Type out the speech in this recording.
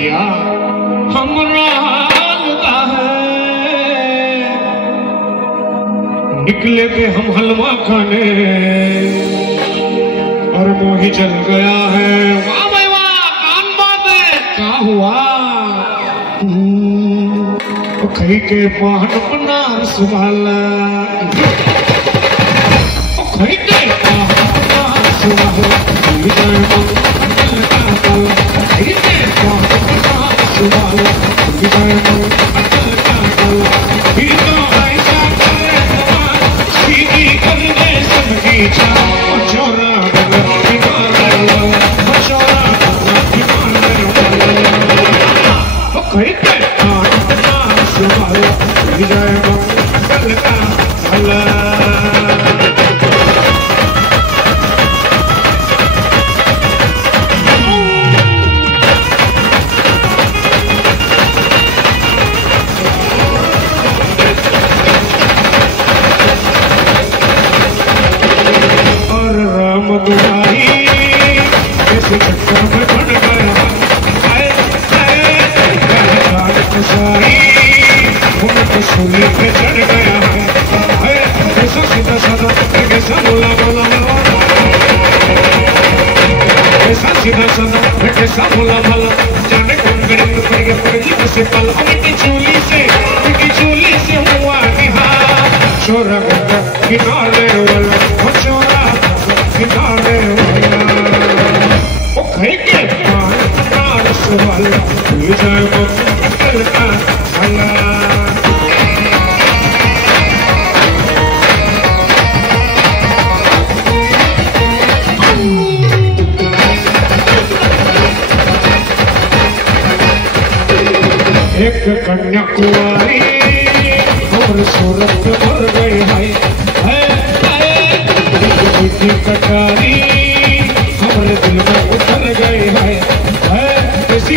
पिया हमरा हालता है, निकले थे हम हलवा खाने और मोही चल गया है। वाह भाई वाह, कान बात है, क्या हुआ? कहीं के पान बना सुवाला, कहीं के पान बना सुवाला, कहीं के पान बना सुवाला, ही तो ऐसा करे सवाल, सीधी कर दे सबकी चाल, छोरा बना दीवाना, छोरा बना दीवाना, कहीं के पान बना सुवाला, विजय मंगल का भला। दुआई कैसे चक्कर में पड़ गया, तो सूली पे चढ़ गया है, कैसा सीधा साधा कैसा बोला बोला, कैसा सीधा साधा कैसा बोला भला, जाने कौन गरीब पड़ गया पड़गी से पल, उनकी चोली से हुआ निहार, छोरा गंगा किनारे वाला, छोरा किनारे वाला, ओ कहीं के पान बना सुवाला, विजय मंगल का भला। एक कन्याकुमारी और सूरत मर गई है, एक कटारी हमारे दिल में उतर गई है, ऐसी